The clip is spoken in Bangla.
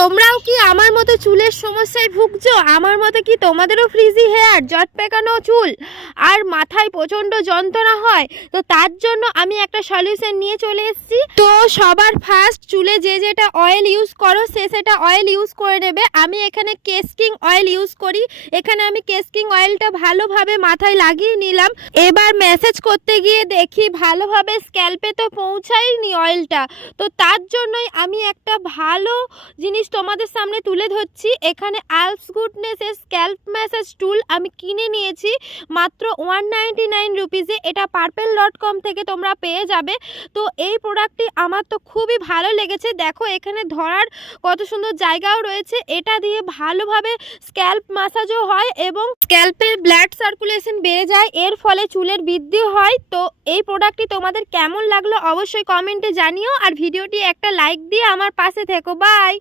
তোমরাও কি আমার মতো চুলের সমস্যায় ভুগছো? আমার মতো কি তোমাদেরও ফ্রিজি হেয়ার, জট পেকানো চুল আর মাথায় প্রচণ্ড যন্ত্রণা হয়? তো তার জন্য আমি একটা সলিউশন নিয়ে চলে এসেছি। তো সবার ফার্স্ট চুলে যে যেটা অয়েল ইউজ করো সেটা অয়েল ইউজ করে নেবে। আমি এখানে কেসকিং অয়েল ইউজ করি। এখানে আমি কেসকিং অয়েলটা ভালোভাবে মাথায় লাগিয়ে নিলাম। এবার ম্যাসেজ করতে গিয়ে দেখি ভালোভাবে স্ক্যাল্পে তো পৌঁছায়নি অয়েলটা। তো তার জন্যই আমি একটা ভালো জিনিস তোমাদের সামনে তুলে ধরছি। এখানে আলস গুডনেসের স্ক্যাল্প ম্যাসাজ টুল আমি কিনে নিয়েছি মাত্র 199 রুপিসে। এটা purple.com থেকে তোমরা পেয়ে যাবে। তো এই প্রোডাক্টটি আমার তো খুবই ভালো লেগেছে। দেখো এখানে ধরার কত সুন্দর জায়গাও রয়েছে। এটা দিয়ে ভালোভাবে স্ক্যাল্প ম্যাসাজও হয় এবং স্ক্যাল্পের ব্লাড সার্কুলেশন বেড়ে যায়, এর ফলে চুলের বৃদ্ধি হয়। তো এই প্রোডাক্টটি তোমাদের কেমন লাগলো অবশ্যই কমেন্টে জানিও, আর ভিডিওটি একটা লাইক দিয়ে আমার পাশে থেকো। বাই।